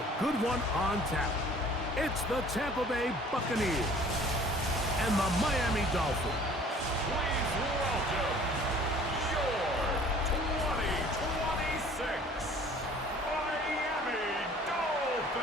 a good one on tap. It's the Tampa Bay Buccaneers and the Miami Dolphins. Please welcome your 2026 Miami Dolphins.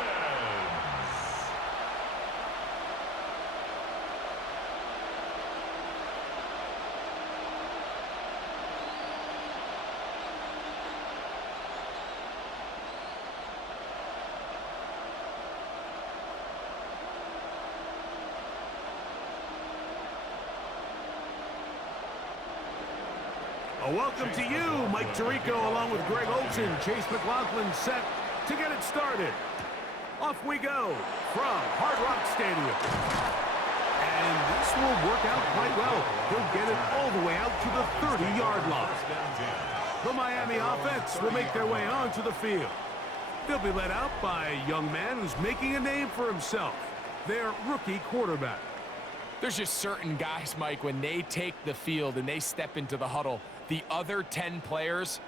A welcome to you, Mike Tirico, along with Greg Olson. Chase McLaughlin set to get it started. Off we go from Hard Rock Stadium. And this will work out quite well. He'll get it all the way out to the 30-yard line. The Miami offense will make their way onto the field. They'll be led out by a young man who's making a name for himself, their rookie quarterback. There's just certain guys, Mike, when they take the field and they step into the huddle, the other 10 players,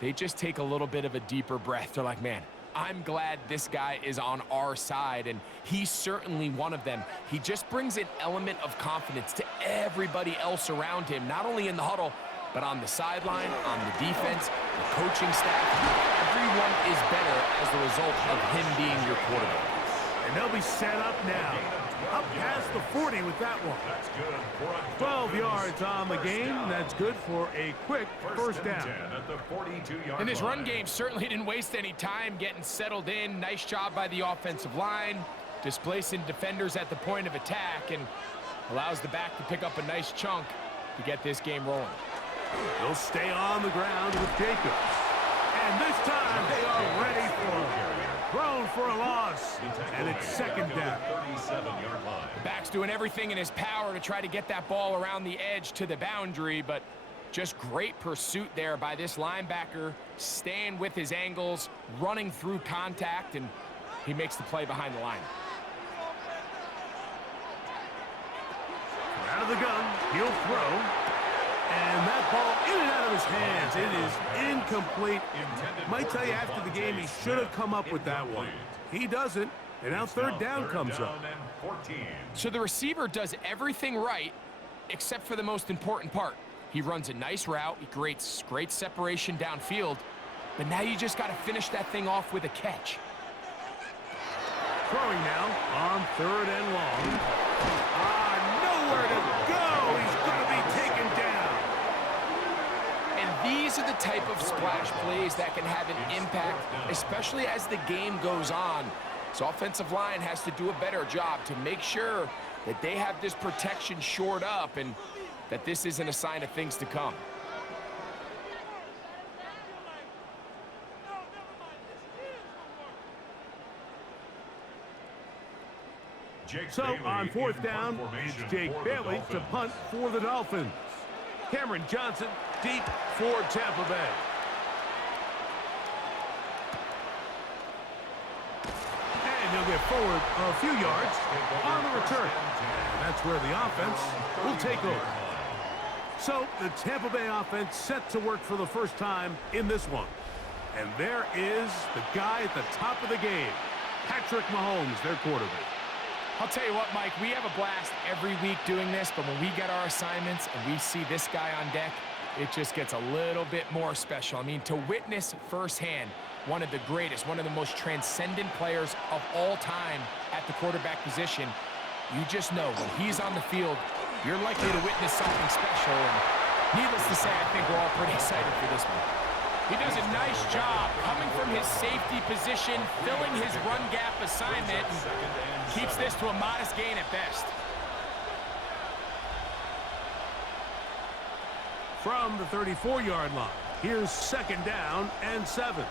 they just take a little bit of a deeper breath. They're like, man, I'm glad this guy is on our side, and he's certainly one of them. He just brings an element of confidence to everybody else around him, not only in the huddle, but on the sideline, on the defense, the coaching staff. Everyone is better as the result of him being your quarterback. And they'll be set up now. Up past the 40 with that one. That's good. 12 yards on the game. That's good for a quick first down. At the 42-yard And this line. run game certainly didn't waste any time getting settled in. Nice job by the offensive line, displacing defenders at the point of attack, and allows the back to pick up a nice chunk to get this game rolling. They'll stay on the ground with Jacobs. And this time they are ready for him. Thrown for a loss, and it's second down. 37-yard line. Back's doing everything in his power to try to get that ball around the edge to the boundary, but just great pursuit there by this linebacker, staying with his angles, running through contact, and he makes the play behind the line. Out of the gun, he'll throw. And that ball in and out of his hands. It is incomplete. Might tell you after the game he should have come up with that one. He doesn't, and now third down comes up. So the receiver does everything right except for the most important part. He runs a nice route, he creates great separation downfield, but now you just got to finish that thing off with a catch. Throwing now on third and long. Nowhere to go. He's going to be taken down. And these are the type of splash plays that can have an impact, especially as the game goes on. So offensive line has to do a better job to make sure that they have this protection shored up and that this isn't a sign of things to come. So on fourth down, it's Jake Bailey to punt for the Dolphins. Cameron Johnson deep for Tampa Bay. And he'll get forward a few yards on the return. And that's where the offense will take over. So the Tampa Bay offense set to work for the first time in this one. And there is the guy at the top of the game, Patrick Mahomes, their quarterback. I'll tell you what, Mike, we have a blast every week doing this, but when we get our assignments and we see this guy on deck, it just gets a little bit more special. I mean, to witness firsthand one of the greatest, one of the most transcendent players of all time at the quarterback position, you just know when he's on the field, you're likely to witness something special. And needless to say, I think we're all pretty excited for this one. He does a nice job coming from his safety position, filling his run gap assignment, and keeps this to a modest gain at best. From the 34-yard line, here's second down and 7.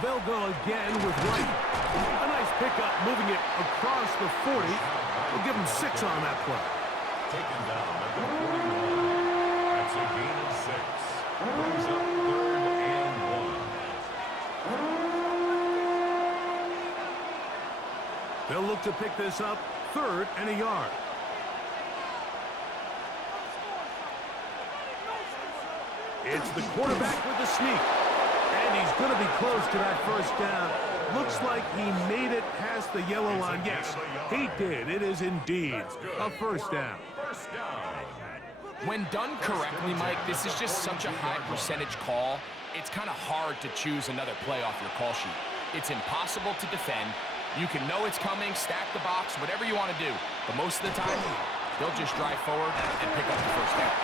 They'll go again with White. A nice pickup, moving it across the 40. We'll give him 6 on that play. Taken down at the 41. That's a gain of 6. Brings up third and 1. They'll look to pick this up, third and a yard. It's the quarterback with the sneak. And he's going to be close to that first down. Looks like he made it past the yellow line. Yes, he did. It is indeed a first down. When done correctly, Mike, this is just such a high percentage call. It's kind of hard to choose another play off your call sheet. It's impossible to defend. You can know it's coming, stack the box, whatever you want to do. But most of the time, they'll just drive forward and pick up the first down.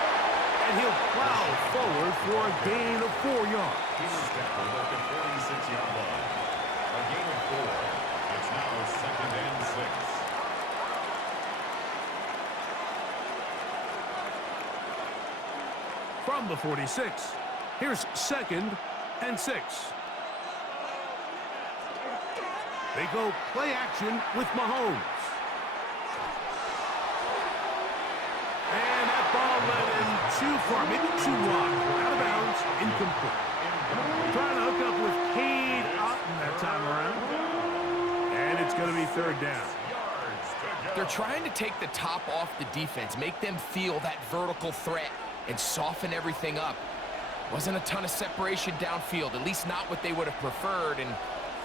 And he'll plow forward for a gain of 4 yards. He's tackled at the 46-yard line. A gain of 4. It's now 2nd and 6. From the 46, here's 2nd and 6. They go play action with Mahomes. And that ball led him too far, maybe too wide. Out of bounds, incomplete. Trying to hook up with Cade Otton that time around. And it's going to be 3rd down. They're trying to take the top off the defense, make them feel that vertical threat, and soften everything up. Wasn't a ton of separation downfield, at least not what they would have preferred, and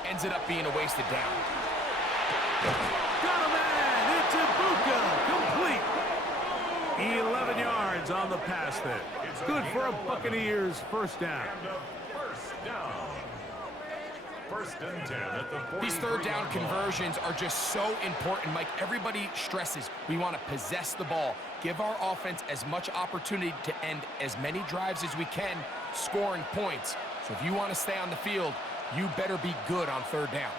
ends it up being a wasted down. Got a man! It's Ibuka! Complete! 11 yards on the pass there. Good for a Buccaneers first down. First and 10 at the 43. These third down conversions are just so important, Mike. Everybody stresses we want to possess the ball, give our offense as much opportunity to end as many drives as we can, scoring points. So if you want to stay on the field, you better be good on 3rd down.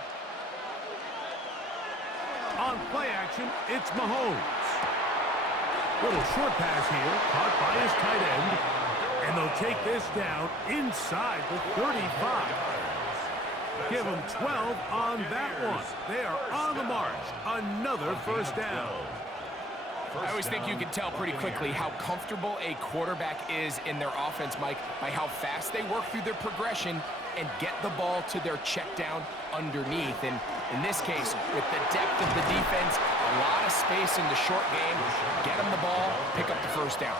On play action, it's Mahomes. Little short pass here, caught by his tight end. And they'll take this down inside the 35. Give them 12 on that one. They are on the march. Another first down. I always think you can tell pretty quickly how comfortable a quarterback is in their offense, Mike, by how fast they work through their progression and get the ball to their check down underneath. And in this case, with the depth of the defense, a lot of space in the short game, get them the ball, pick up the first down.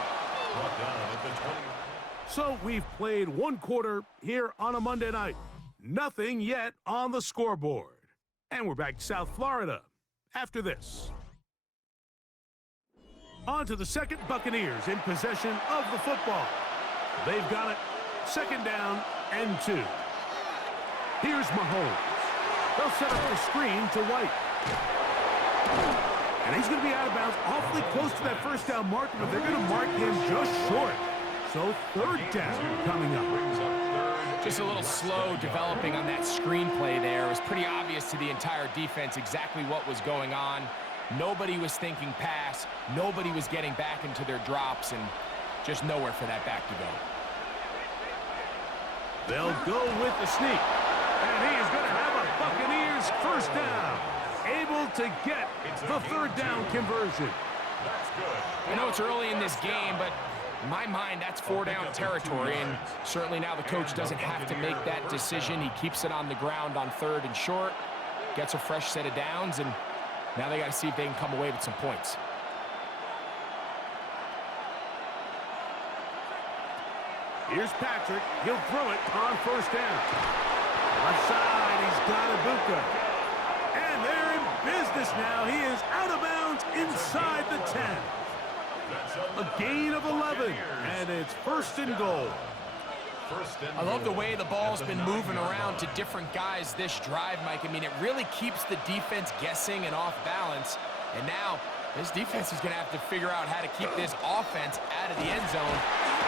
So we've played 1 quarter here on a Monday night. Nothing yet on the scoreboard. And we're back to South Florida after this. On to the 2nd, Buccaneers in possession of the football. They've got it. 2nd down and 2. Here's Mahomes. They'll set up the screen to White. And he's going to be out of bounds awfully close to that first down marker, but they're going to mark him just short. So 3rd down coming up. Just a little slow developing on that screenplay there. It was pretty obvious to the entire defense exactly what was going on. Nobody was thinking pass. Nobody was getting back into their drops, and just nowhere for that back to go. They'll go with the sneak. And he is going to have a Buccaneers first down. Able to get the 3rd down conversion. I know it's early in this game, but in my mind, that's 4-down territory, and certainly now the coach doesn't have to make that decision. He keeps it on the ground on 3rd and short, gets a fresh set of downs, and now they got to see if they can come away with some points. Here's Patrick. He'll throw it on 1st down. Left side, he's got Ibuka. And they're in business now. He is out of bounds inside the 10. A gain of 11, and it's 1st and goal. I love the way the ball's been moving around to different guys this drive, Mike. I mean, it really keeps the defense guessing and off balance. And now, this defense is going to have to figure out how to keep this offense out of the end zone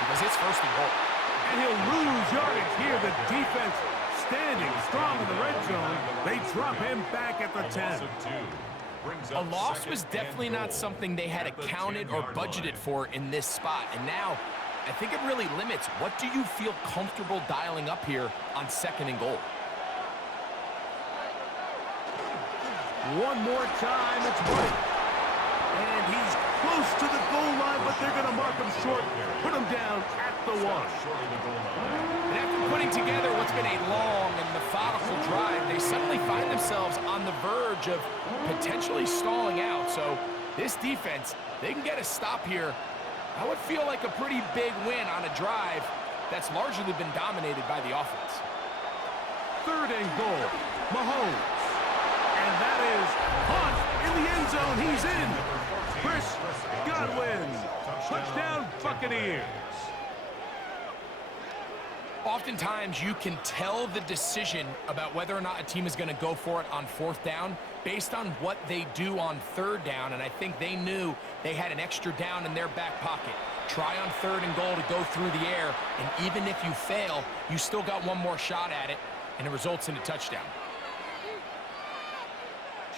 because it's 1st and goal. And he'll lose yardage here. The defense standing strong in the red zone. They drop him back at the 10. A loss was definitely not something they had accounted or budgeted for in this spot. And now, I think it really limits what do you feel comfortable dialing up here on 2nd and goal. One more time, it's White. And he's close to the goal line, but they're going to mark him short, put him down at the 1. And after putting together what's been a long and methodical drive, they suddenly find themselves on the verge of potentially stalling out. So this defense, they can get a stop here. I would feel like a pretty big win on a drive that's largely been dominated by the offense. third and goal. Mahomes. And that is caught in the end zone. He's in. Chris Godwin. Touchdown, Buccaneers. Oftentimes, you can tell the decision about whether or not a team is going to go for it on fourth down based on what they do on third down, and I think they knew they had an extra down in their back pocket. Try on third and goal to go through the air, and even if you fail, you still got one more shot at it, and it results in a touchdown.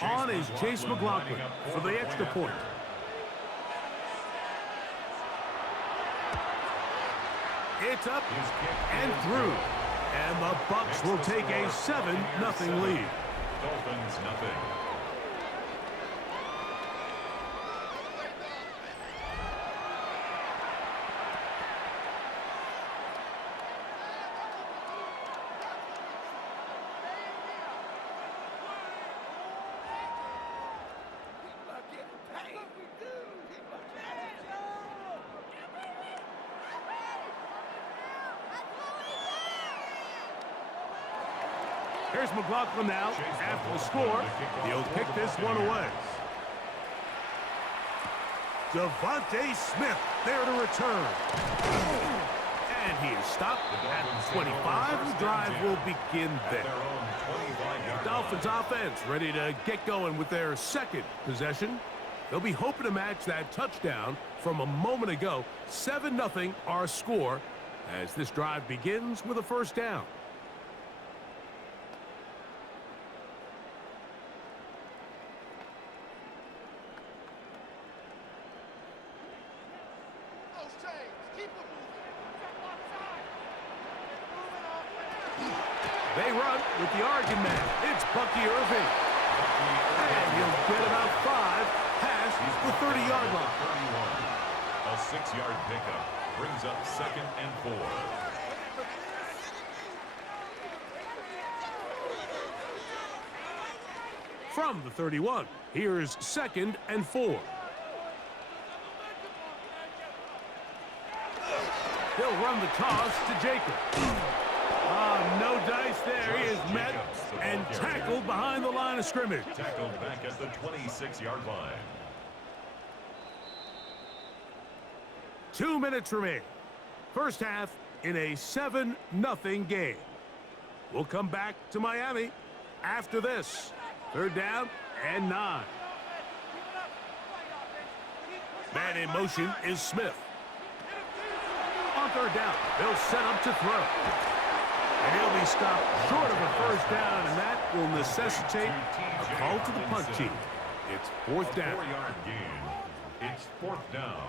On is Chase McLaughlin for the extra point. It's up and through. And the Bucs will take a 7-0 lead. Dolphins nothing. Here's McLaughlin now. After the score, he'll kick this one away. Devontae Smith there to return. And he is stopped at the 25. The drive will begin there. Dolphins offense ready to get going with their second possession. They'll be hoping to match that touchdown from a moment ago. 7-0 our score as this drive begins with a first down. They run with the argument. It's Bucky Irving. And he'll get about 5 past the 30-yard line. A 6-yard pickup brings up 2nd and 4. From the 31, here's 2nd and 4. He'll run the toss to Jacob. No dice there. He is met and tackled behind the line of scrimmage. Tackled back at the 26-yard line. 2 minutes remain. First half in a 7-0 game. We'll come back to Miami after this. Third down and 9. Man in motion is Smith. On third down, they'll set up to throw. And he'll be stopped short of a first down, and that will necessitate a call to the punt team. It's fourth down. 4-yard gain. It's 4th down.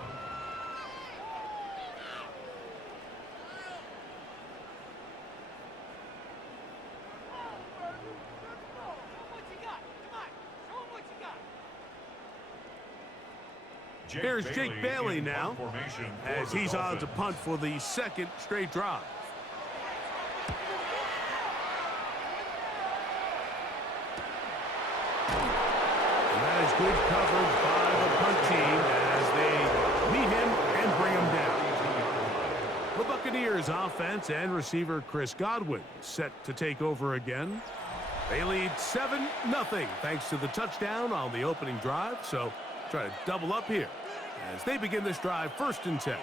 Here's Jake Bailey now, as he's on to punt for the second straight drive. And that is good coverage by the punt team as they meet him and bring him down. The Buccaneers offense and receiver Chris Godwin set to take over again. They lead 7-0 thanks to the touchdown on the opening drive, so try to double up here as they begin this drive 1st and 10.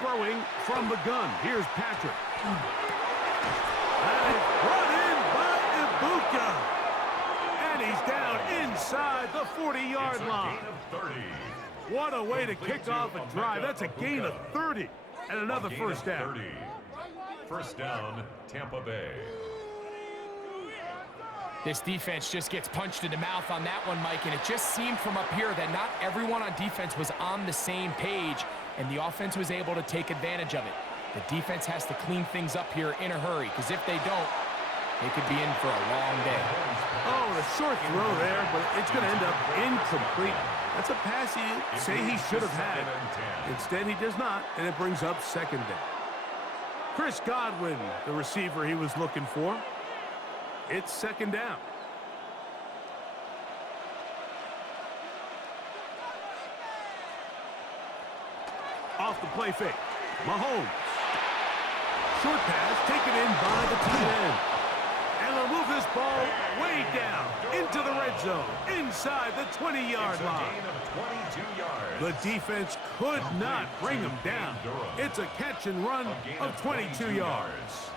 Throwing from the gun. Here's Patrick. And it's brought in by Ibuka. And he's down inside the 40-yard line. Gain of 30. What a way to kick off a drive. That's a gain of 30 and another first down. 30. First down, Tampa Bay. This defense just gets punched in the mouth on that one, Mike, and it just seemed from up here that not everyone on defense was on the same page, and the offense was able to take advantage of it. The defense has to clean things up here in a hurry, because if they don't, they could be in for a long day. Oh, a short throw there, but it's going to end up incomplete. That's a pass he say he should have had. Instead, he does not, and it brings up 2nd down. Chris Godwin, the receiver he was looking for. It's second down. Off the play fake. Mahomes. Short pass taken in by the tight end. And they'll move this ball way down into the red zone, inside the 20-yard line. Gain of 22 yards. The defense could not bring him down. It's a catch and run of 22 yards.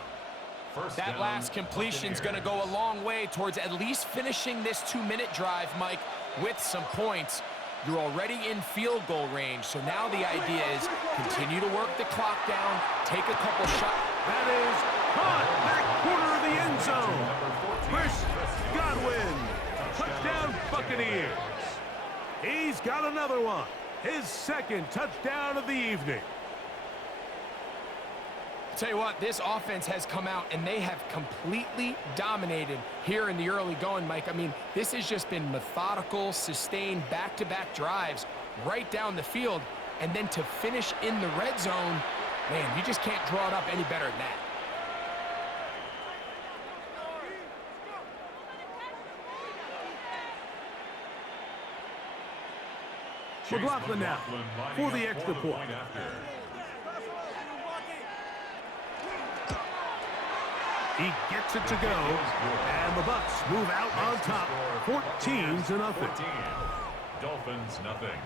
That last completion's going to go a long way towards at least finishing this 2-minute drive, Mike, with some points. You're already in field goal range, so now the idea is continue to work the clock down, take a couple shots. That is caught back corner of the end zone. Chris Godwin, touchdown Buccaneers. He's got another one, his second touchdown of the evening. Tell you what, this offense has come out and they have completely dominated here in the early going, Mike. I mean, this has just been methodical, sustained, back-to-back drives right down the field. And then to finish in the red zone, man, you just can't draw it up any better than that. McLaughlin now for the extra point. He gets it to go, and the Bucs move out on top, 14-0. Dolphins, nothing.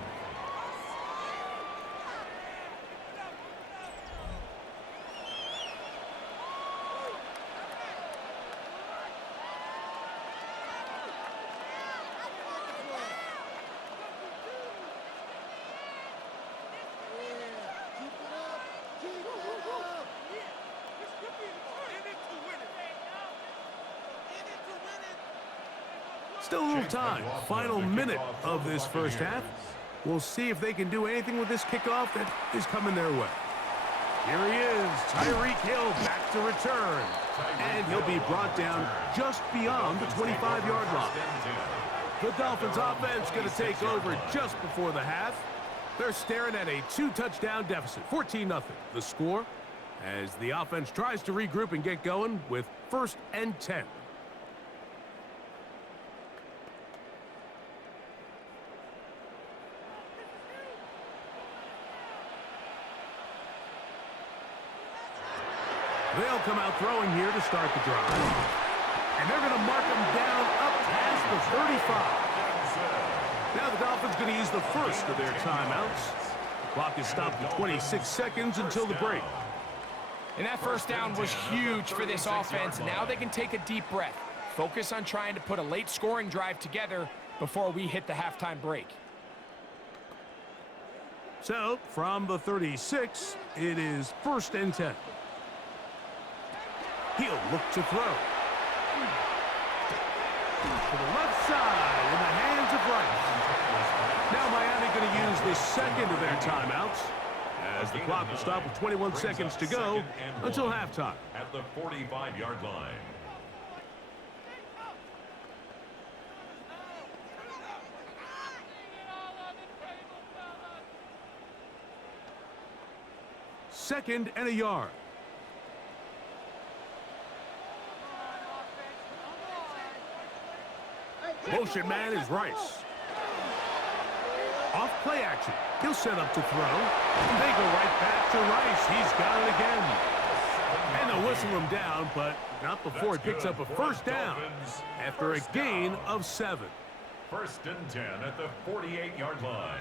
Still a little time. Final minute of this first half. We'll see if they can do anything with this kickoff that is coming their way. Here he is, Tyreek Hill back to return. And he'll be brought down just beyond the 25-yard line. The Dolphins offense going to take over just before the half. They're staring at a 2-touchdown deficit, 14-0. The score as the offense tries to regroup and get going with 1st and 10. They'll come out throwing here to start the drive. And they're going to mark them down up past the 35. Now the Dolphins going to use the first of their timeouts. The clock is stopped at 26 seconds until the break. And that first down was huge for this offense. Now they can take a deep breath. Focus on trying to put a late scoring drive together before we hit the halftime break. So, from the 36, it is 1st and 10. He'll look to throw. To the left side in the hands of Rice. Now Miami going to use the second of their timeouts as the clock will stop with 21 seconds to go until halftime. At the 45-yard line. Second and a yard. Motion man is Rice. Off play action. He'll set up to throw. And they go right back to Rice. He's got it again. And they'll whistle him down, but not before he picks up a first down after a gain of 7. 1st and 10 at the 48-yard line.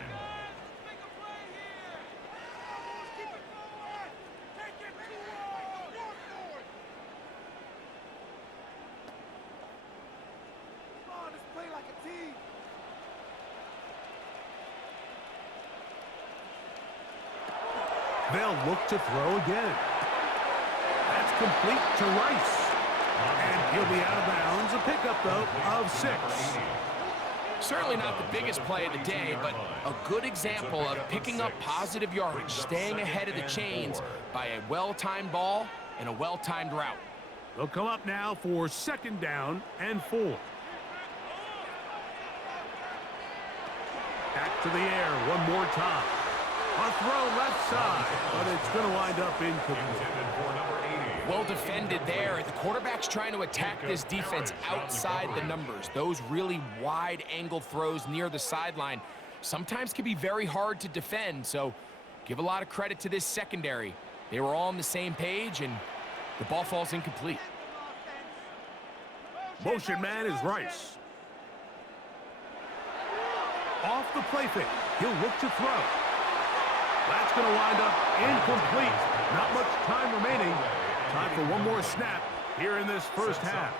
They'll look to throw again. That's complete to Rice. And he'll be out of bounds. A pickup, though, of 6. Certainly not the biggest play of the day, but a good example of picking up positive yardage, staying ahead of the chains by a well-timed ball and a well-timed route. They'll come up now for 2nd down and 4. Back to the air one more time. A throw left side, but it's going to wind up incomplete. Intended for number 80. Well defended there. The quarterback's trying to attack this defense outside the numbers. Those really wide angle throws near the sideline sometimes can be very hard to defend, so give a lot of credit to this secondary. They were all on the same page, and the ball falls incomplete. Motion man is Rice. Off the play fake. He'll look to throw. That's going to wind up incomplete. Not much time remaining. Time for one more snap here in this first half.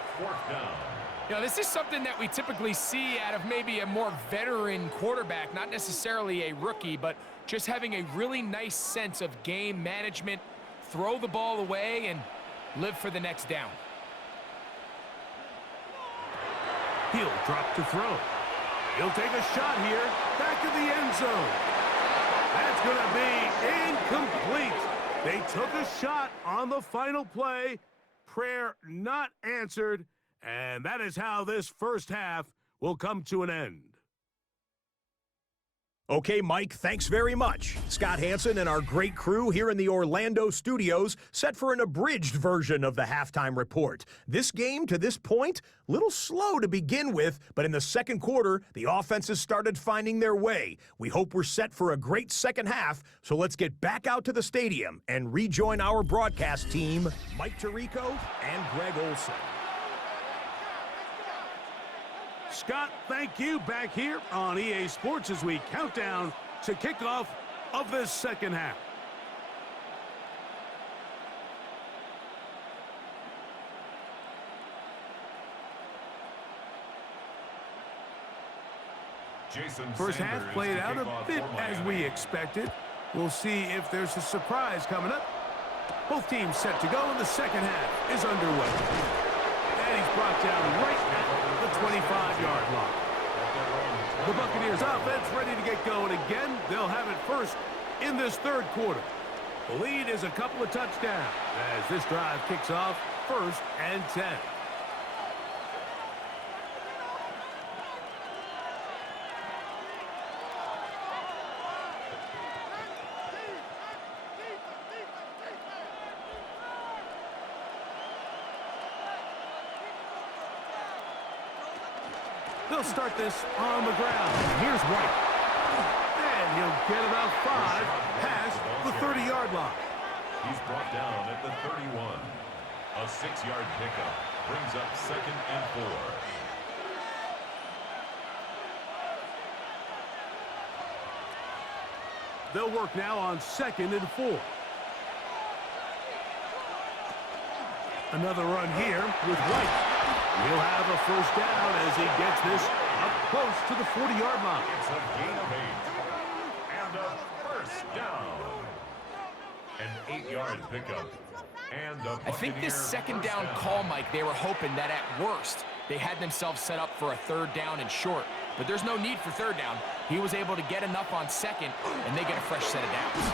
You know, this is something that we typically see out of maybe a more veteran quarterback, not necessarily a rookie, but just having a really nice sense of game management, throw the ball away, and live for the next down. He'll drop to throw. He'll take a shot here, back to the end zone. That's going to be incomplete. They took a shot on the final play. Prayer not answered, and that is how this first half will come to an end. Okay, Mike, thanks very much. Scott Hansen and our great crew here in the Orlando studios set for an abridged version of the halftime report. This game, to this point, a little slow to begin with, but in the second quarter, the offenses started finding their way. We hope we're set for a great second half, so let's get back out to the stadium and rejoin our broadcast team, Mike Tirico and Greg Olson. Scott, thank you. Back here on EA Sports as we count down to kickoff of this second half. First half played out a bit as we expected. We'll see if there's a surprise coming up. Both teams set to go, and the second half is underway. And he's brought down right at the 25-yard line. The Buccaneers offense ready to get going again. They'll have it first in this third quarter. The lead is a couple of touchdowns as this drive kicks off 1st and 10. They'll start this on the ground. Here's White. And he'll get about 5 past the 30-yard line. He's brought down at the 31. A 6-yard pickup brings up 2nd and 4. They'll work now on 2nd and 4. Another run here with White. He'll have a first down as he gets this up close to the 40-yard line. It's a gain of 8. And a first down. An 8-yard pickup. And a I think this second down call, Mike, they were hoping that at worst they had themselves set up for a 3rd down and short. But there's no need for 3rd down. He was able to get enough on 2nd, and they get a fresh set of downs.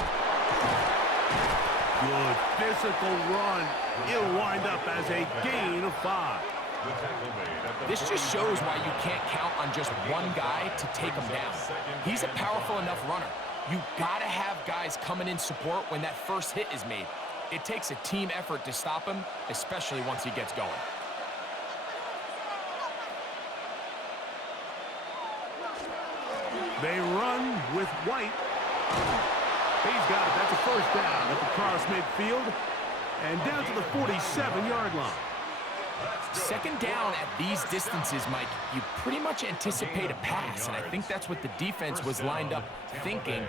Good physical run. It'll wind up as a gain of 5. This just shows why you can't count on just one guy to take him down. He's a powerful enough runner. You gotta have guys coming in support when that first hit is made. It takes a team effort to stop him, especially once he gets going. They run with White. He's got it. That's a first down at the cross midfield and down to the 47-yard line. Second down at these distances, Mike, you pretty much anticipate a pass, and I think that's what the defense was lined up thinking.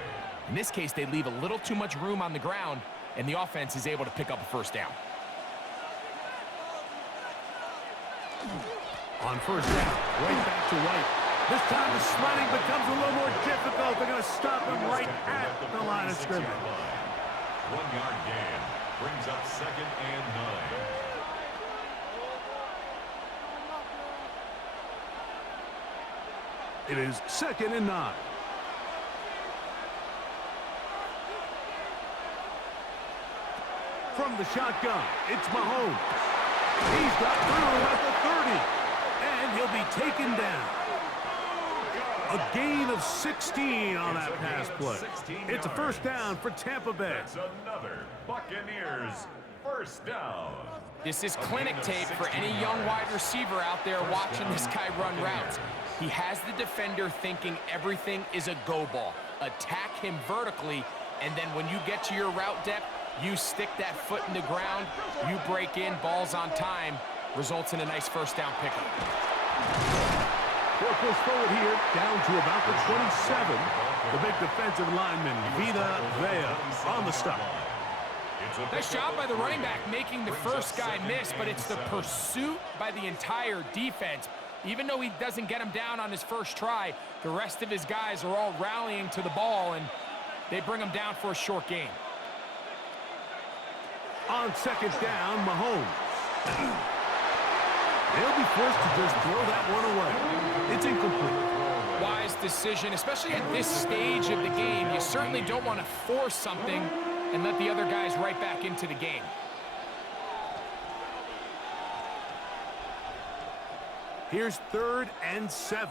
In this case, they leave a little too much room on the ground, and the offense is able to pick up a first down. On first down, right back to White. This time the sliding becomes a little more difficult. They're going to stop him right at the line of scrimmage. 1-yard gain brings up 2nd and 9. It is 2nd and 9. From the shotgun, it's Mahomes. He's got room at the 30, and he'll be taken down. A gain of 16 on that pass play. It's a first down for Tampa Bay. That's another Buccaneers first down. This is clinic tape for any young wide receiver out there watching this guy run routes. He has the defender thinking everything is a go ball. Attack him vertically, and then when you get to your route depth, you stick that foot in the ground, you break in, balls on time, results in a nice first down pickup. They'll push forward here, down to about the 27. The big defensive lineman, Vita Vea, on the stop. Nice job by the running back making the first guy miss, but it's the pursuit by the entire defense. Even though he doesn't get him down on his first try, the rest of his guys are all rallying to the ball, and they bring him down for a short gain. On second down, Mahomes. They'll be forced to just throw that one away. It's incomplete. Wise decision, especially at this stage of the game. You certainly don't want to force something and let the other guys right back into the game. Here's 3rd and 7.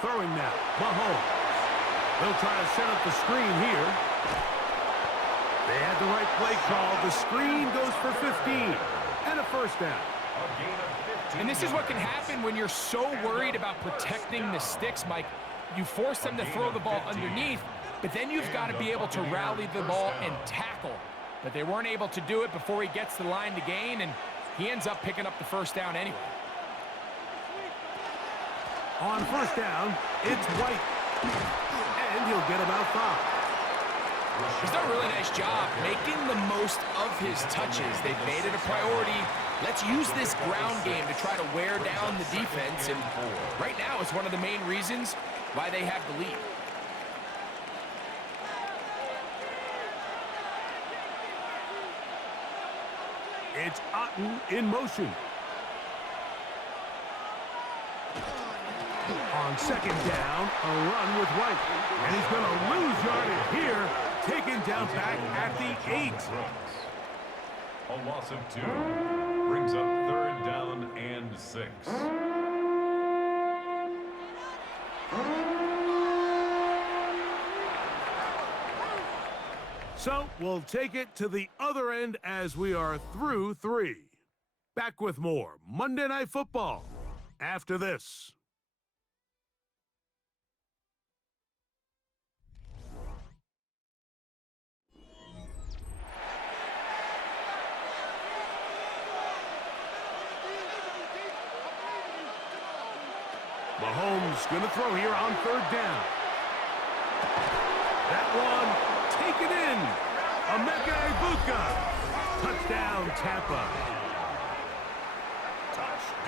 Throwing now, Mahomes. They'll try to set up the screen here. They had the right play call. The screen goes for 15 and a first down. And this is what can happen when you're so worried about protecting the sticks, Mike. You force them to throw the ball underneath, but then you've got to be able to rally the ball and tackle. But they weren't able to do it before he gets to the line to gain, and he ends up picking up the first down anyway. On first down, it's White. And he'll get about 5. He's done a really nice job making the most of his touches. They've made it a priority. Let's use this ground game to try to wear down the defense, and right now it's one of the main reasons why they have the lead. It's Otten in motion. On second down, a run with White. And he's going to lose yardage here, taken down back at the 8. A loss of 2 brings up 3rd down and 6. So we'll take it to the other end as we are through 3. Back with more Monday Night Football after this. Mahomes going to throw here on 3rd down. That one taken in. Emeka Egbuka. Touchdown, Tampa.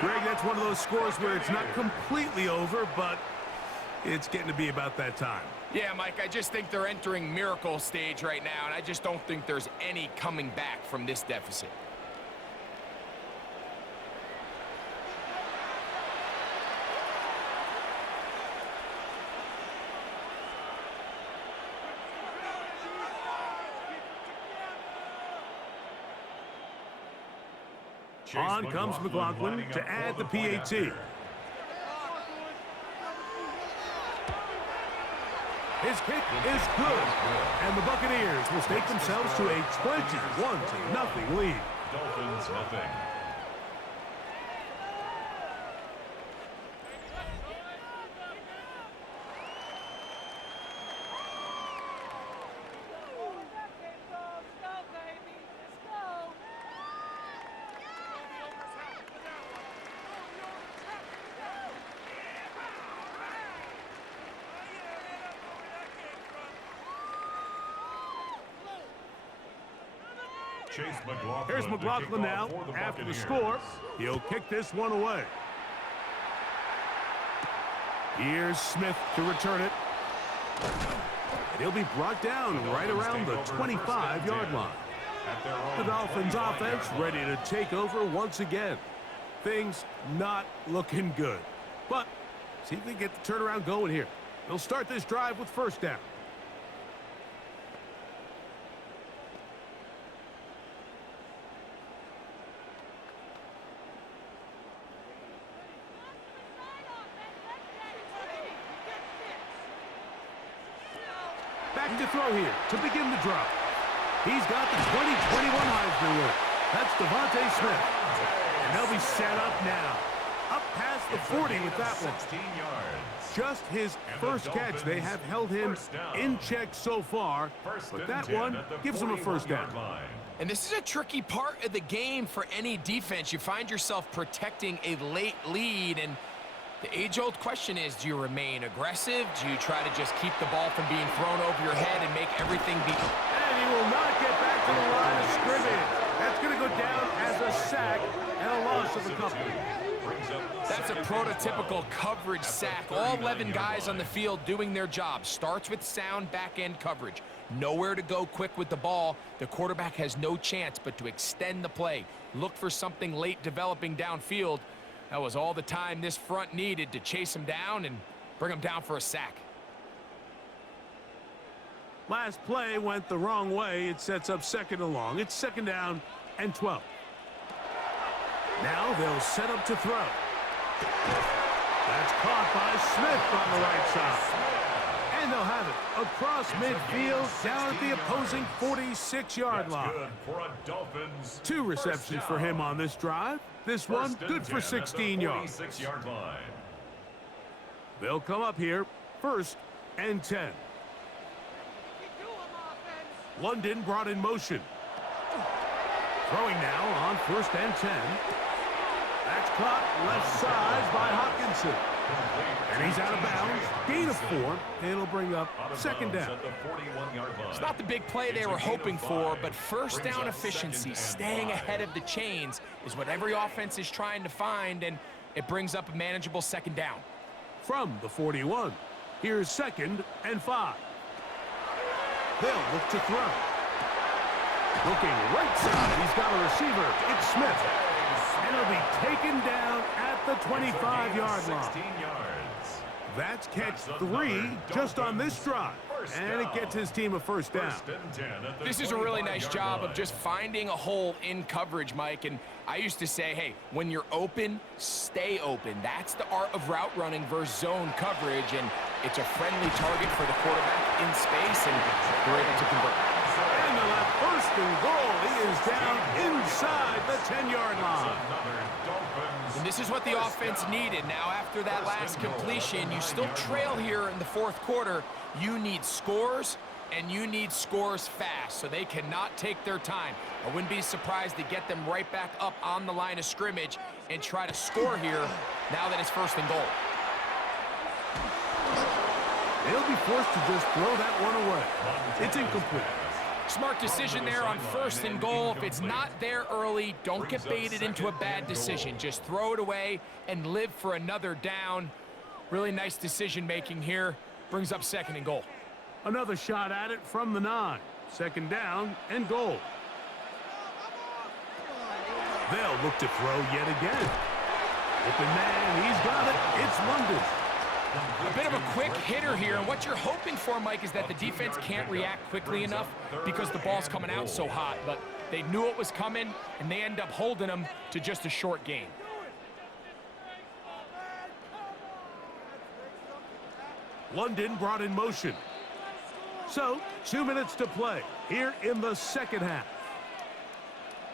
Greg, that's one of those scores where it's not completely over, but it's getting to be about that time. Yeah, Mike, I just think they're entering miracle stage right now, and I just don't think there's any coming back from this deficit. On comes McLaughlin to add the PAT. His kick is good, and the Buccaneers will stake themselves to a 21-0 lead. Dolphins nothing. Here's McLaughlin now after the score. He'll kick this one away. Here's Smith to return it. And he'll be brought down right around the 25-yard line. The Dolphins offense ready to take over once again. Things not looking good. But see if they get the turnaround going here. They'll start this drive with first down. to throw here to begin the drive. He's got the 2021 Heisman winner. That's Devontae Smith. And they'll be set up now. Up past the 40 with that one. 16 yards. Just his first catch. They have held him in check so far, but that one gives him a first down. And this is a tricky part of the game for any defense. You find yourself protecting a late lead, and the age-old question is, do you remain aggressive? Do you try to just keep the ball from being thrown over your head and make everything be... And he will not get back to the line of scrimmage. That's going to go down as a sack and a loss of a couple. That's a prototypical coverage sack. All 11 guys on the field doing their job. Starts with sound back-end coverage. Nowhere to go quick with the ball. The quarterback has no chance but to extend the play. Look for something late developing downfield. That was all the time this front needed to chase him down and bring him down for a sack. Last play went the wrong way. It sets up second and long. It's second down and 12. Now they'll set up to throw. That's caught by Smith on the right side. And they'll have it across midfield down at the opposing 46-yard line. Two receptions for him on this drive. This one good for 16 yards. They'll come up here first and 10. London brought in motion. Throwing now on first and 10. That's caught left side by Hopkinson. And he's out of bounds. Gain of 4. And it'll bring up second down. It's not the big play they were hoping for, but first down efficiency, staying ahead of the chains, is what every offense is trying to find, and it brings up a manageable second down. From the 41, here's second and 5. They'll look to throw. Looking right side, he's got a receiver. It's Smith. And he'll be taken down at the 25-yard line. That's catch 3 just on this drive. And it gets his team a first down. This is a really nice job of just finding a hole in coverage, Mike. And I used to say, hey, when you're open, stay open. That's the art of route running versus zone coverage. And it's a friendly target for the quarterback in space, and they're able to convert. And they'll have first and goal. He is down inside the 10-yard line. And this is what the offense needed. Now, after that last completion, you still trail here in the fourth quarter. You need scores, and you need scores fast, so they cannot take their time. I wouldn't be surprised to get them right back up on the line of scrimmage and try to score here now that it's first and goal. They'll be forced to just throw that one away. It's incomplete. Smart decision there on first and goal. If it's not there early, don't get baited into a bad decision. Just throw it away and live for another down. Really nice decision making here. Brings up second and goal. Another shot at it from the 9. Second down and goal. They'll look to throw yet again. Open man, he's got it. It's London. A bit of a quick hitter here, and what you're hoping for, Mike, is that the defense can't react quickly enough because the ball's coming out so hot, but they knew it was coming, and they end up holding them to just a short gain. London brought in motion. So, 2 minutes to play here in the second half.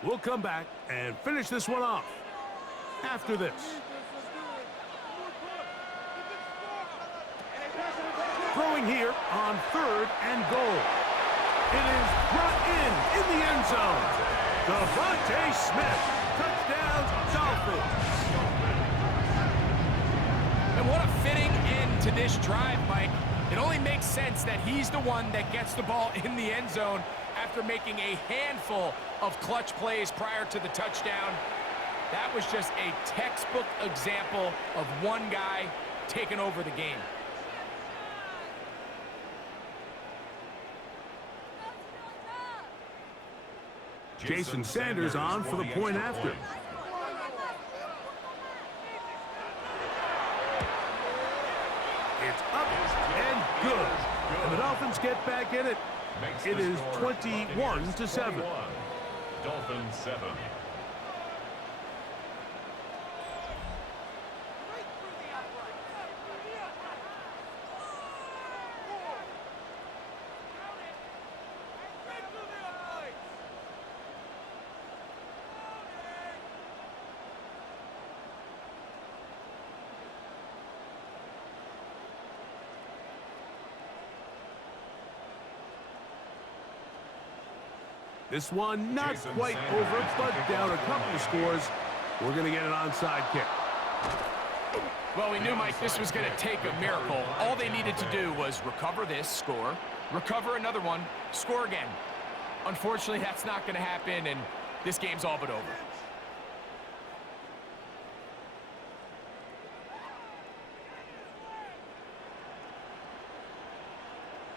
We'll come back and finish this one off after this. Throwing here on third and goal. It is brought in the end zone. Devontae Smith. Touchdown, Dolphins. And what a fitting end to this drive, Mike. It only makes sense that he's the one that gets the ball in the end zone after making a handful of clutch plays prior to the touchdown. That was just a textbook example of one guy taking over the game. Jason Sanders on for the point after. It's up and good. And the Dolphins get back in it. It is 21-7. Dolphins 7. This one not quite over, but down a couple of scores. We're going to get an onside kick. Well, we knew, Mike, this was going to take a miracle. All they needed to do was recover this, score, recover another one, score again. Unfortunately, that's not going to happen, and this game's all but over.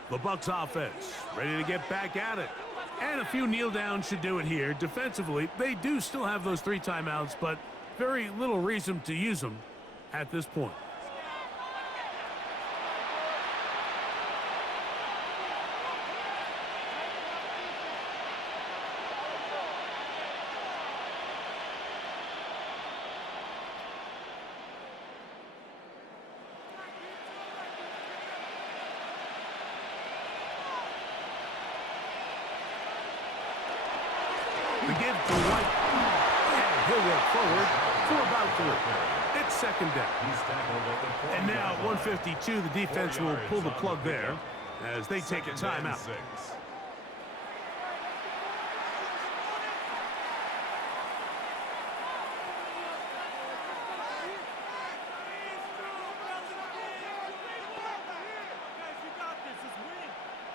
The Bucs offense ready to get back at it. And a few kneel downs should do it here. Defensively, they do still have those 3 timeouts, but very little reason to use them at this point. The give to White, and he'll work forward for about 3. It's second down. And now at 152, the defense will pull the plug there as they take a timeout.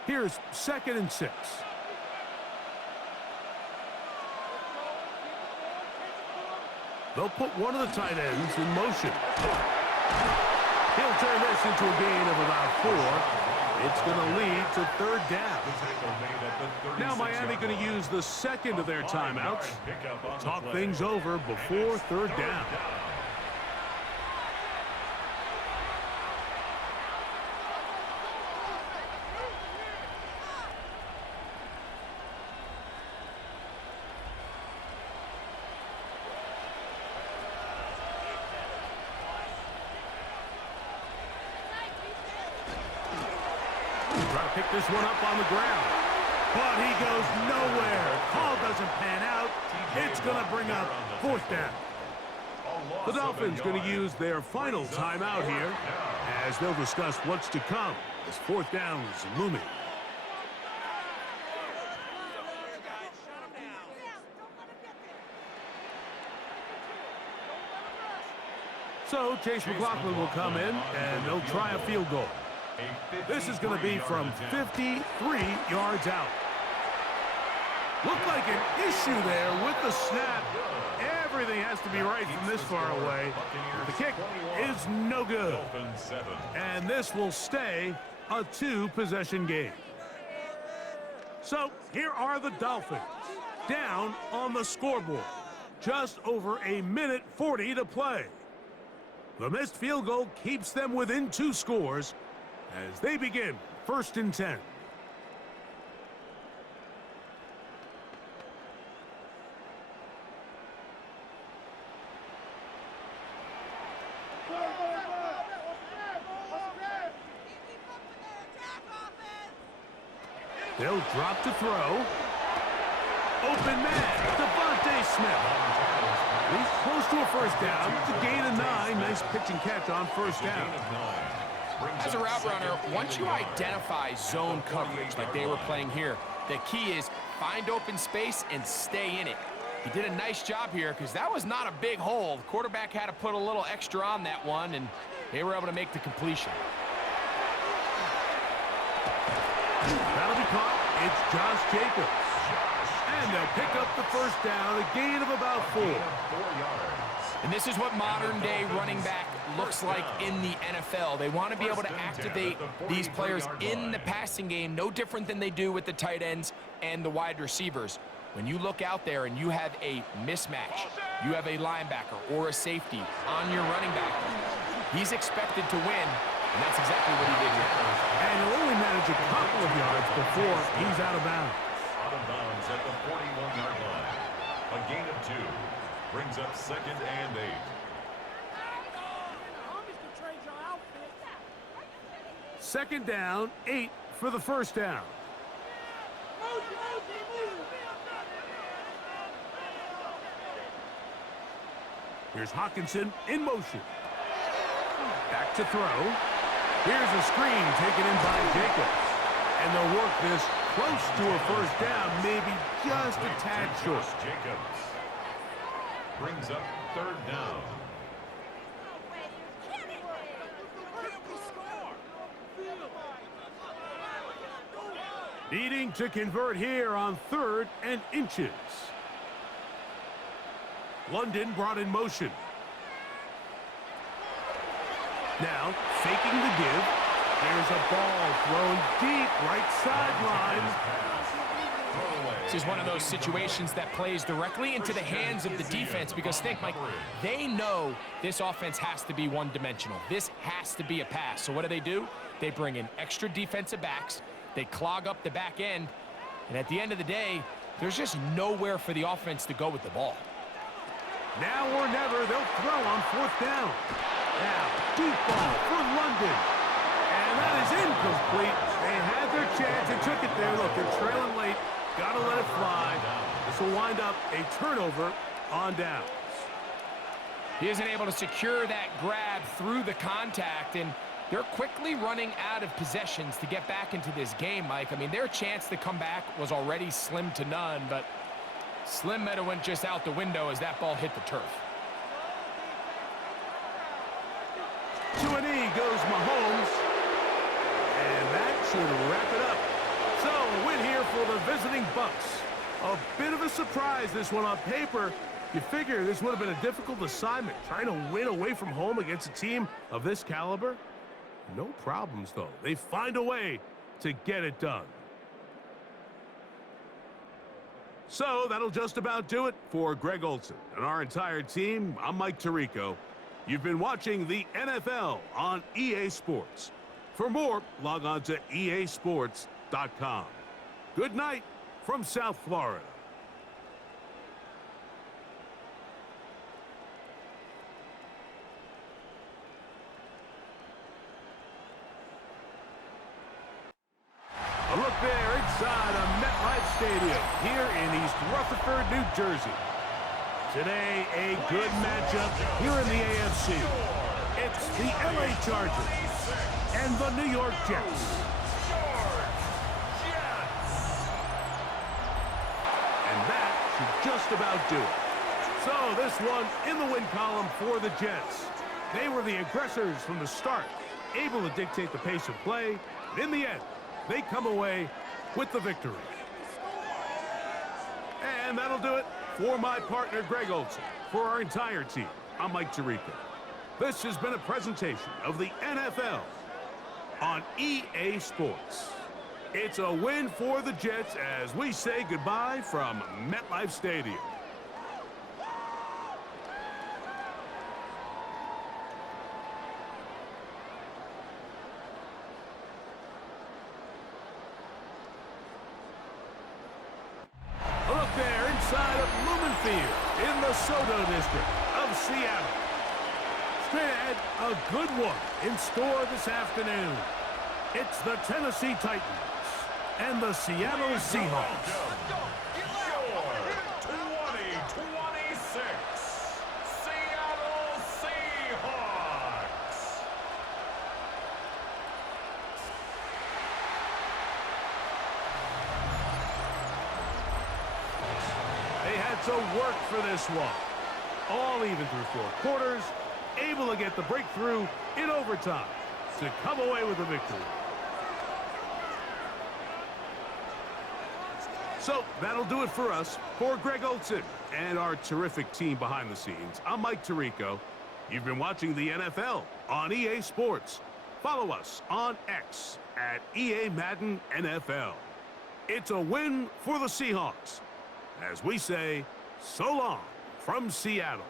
Here's 2nd and 6. They'll put one of the tight ends in motion. He'll turn this into a gain of about 4. It's going to lead to 3rd down. Now Miami going to use the 2nd of their timeouts. Talk things over before 3rd down. Try to pick this one up on the ground. But he goes nowhere. Call doesn't pan out. It's going to bring up 4th down. The Dolphins going to use their final timeout here as they'll discuss what's to come as 4th down is looming. So Chase McLaughlin will come in and they'll try a field goal. This is going to be from 53 yards out. Looked like an issue there with the snap. Everything has to be right from this far away. The kick is no good. And this will stay a 2-possession game. So here are the Dolphins down on the scoreboard. Just over 1:40 to play. The missed field goal keeps them within 2 scores as they begin 1st and 10. They'll drop to throw. Open man, Devontae Smith. He's close to a 1st down. It's a gain of 9. Nice pitch and catch on 1st down. As a route runner, once you identify zone coverage like they were playing here, the key is find open space and stay in it. He did a nice job here because that was not a big hole. The quarterback had to put a little extra on that one, and they were able to make the completion. That'll be caught. It's Josh Jacobs. And they'll pick up the 1st down, a gain of about 4. And this is what modern-day running back looks like in the NFL. They want to be able to activate these players in the passing game, no different than they do with the tight ends and the wide receivers. When you look out there and you have a mismatch, you have a linebacker or a safety on your running back, he's expected to win, and that's exactly what he did here. And he'll only manage a couple of yards before he's out of bounds. Out of bounds at the 41-yard line. A gain of 2 brings up 2nd and 8. Second down, 8 for the 1st down. Here's Hawkinson in motion. Back to throw. Here's a screen taken in by Jacobs. And they'll work this close to a first down, maybe just a tad short. Jacobs brings up third down. Needing to convert here on 3rd and inches. London brought in motion. Now, faking the give. There's a ball thrown deep right sideline. This is one of those situations that plays directly into the hands of the defense because think, Mike, they know this offense has to be one-dimensional. This has to be a pass. So what do? They bring in extra defensive backs. They clog up the back end. And at the end of the day, there's just nowhere for the offense to go with the ball. Now or never, they'll throw on 4th down. Now, deep ball for London. And that is incomplete. They had their chance and took it there. Look, they're trailing late. Got to let it fly. This will wind up a turnover on downs. He isn't able to secure that grab through the contact, and they're quickly running out of possessions to get back into this game, Mike. I mean, their chance to come back was already slim to none, but slim might have went just out the window as that ball hit the turf. To an E goes Mahomes. And that should wrap it up. So, a win here for the visiting Bucks. A bit of a surprise, this one on paper. You figure this would have been a difficult assignment, trying to win away from home against a team of this caliber. No problems, though. They find a way to get it done. So, that'll just about do it for Greg Olson and our entire team. I'm Mike Tirico. You've been watching the NFL on EA Sports. For more, log on to easports.com. Good night from South Florida. A look there inside of MetLife Stadium here in East Rutherford, New Jersey. Today, a good matchup here in the AFC. It's the LA Chargers and the New York Jets. And that should just about do it. So this one in the win column for the Jets. They were the aggressors from the start, able to dictate the pace of play. And in the end, they come away with the victory. And that'll do it for my partner, Greg Olson. For our entire team, I'm Mike Tirico. This has been a presentation of the NFL on EA Sports. It's a win for the Jets as we say goodbye from MetLife Stadium. Look there inside of Lumen Field in the S02 district of Seattle. Straight ahead, a good one in store this afternoon. It's the Tennessee Titans and the Seattle Seahawks. Your 2026 Seattle Seahawks. They had to work for this one. All even through 4 quarters, able to get the breakthrough in overtime to come away with a victory. So that'll do it for us. For Greg Olson and our terrific team behind the scenes, I'm Mike Tirico. You've been watching the NFL on EA Sports. Follow us on X at EA Madden NFL. It's a win for the Seahawks. As we say, so long from Seattle.